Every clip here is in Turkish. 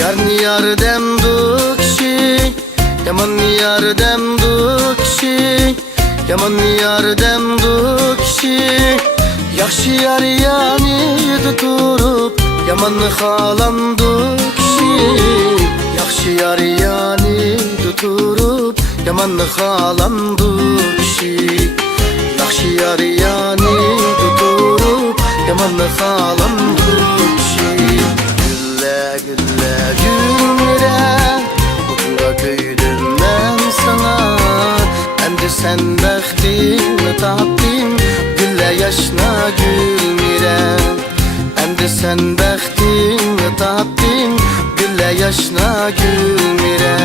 Yarni yardem dukşi, yaman yardem dukşi, yaman yardem dukşi. Yaxşı yar yanida turup, yaman xalam dukşi. Yaxşı yar yanida turup, yaman xalam dukşi. Yaxşı yar yanida turup, yaman xalam dukşi. Gülle gülle gülmire, utunga köydüm ben sana. Endi sen bəxtini tapdin, gülle yaşna gülmire. Endi sen bəxtini tapdin, gülle yaşna gülmire.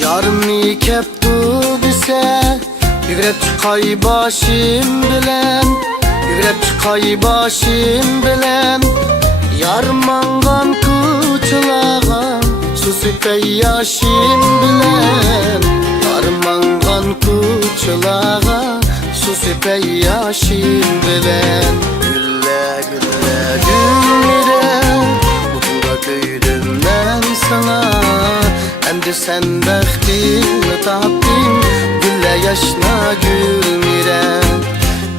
Yarımni keptu dese, yügrep çıkay başım bilen, yügrep çıkay başım bilen. Yarmangan kuçulağa, susupey yaşım bilen. Yarmangan kuçulağa, susupey yaşım bilen. Gülle gülle gülmire, utunga köydüm ben sana. Endi sen bəxtini tapdin, gülle yaşna gülmire.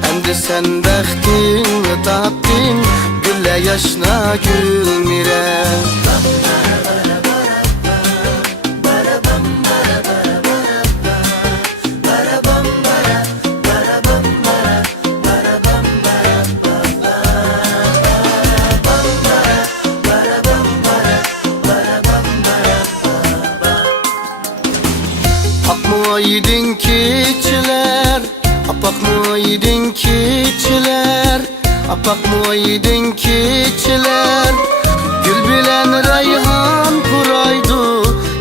Endi sen bəxtini tapdin, gülle yaşna gülmire. Aydın keçiler, apak aydın keçiler, apak aydın keçiler. Gül bilen rayhan kuraydı,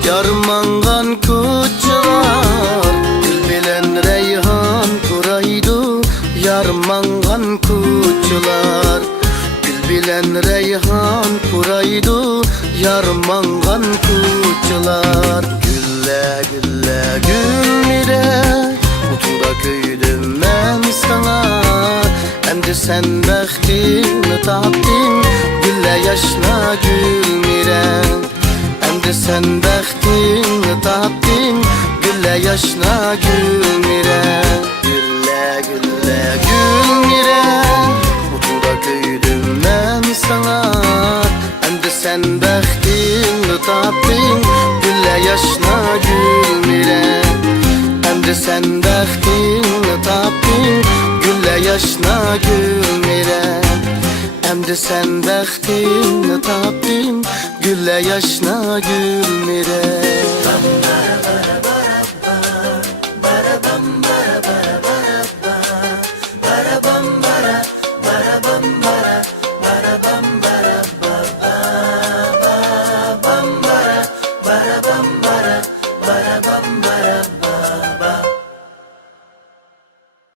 yarmangan kuçlar. Gül bilen rayhan kuraydı, yarmangan kuçlar. Gül bilen rayhan kuraydı, yarmangan kuçlar. Gülle gülle gülmire, utunga köydüm ben sana. Endi sen bəxtini tapdin, gülle yaşna gülmire. Endi sen bəxtini tapdin, gülle yaşna gülmire. Gülle gülle gülmire, utunga köydüm ben sana. Endi sen bəxtini tapdin, gülle yaşna gülmire. Endi sen bəxtini tapdin, gülle yaşna gülmire. Endi sen bəxtini tapdin, gülle yaşna gülmire.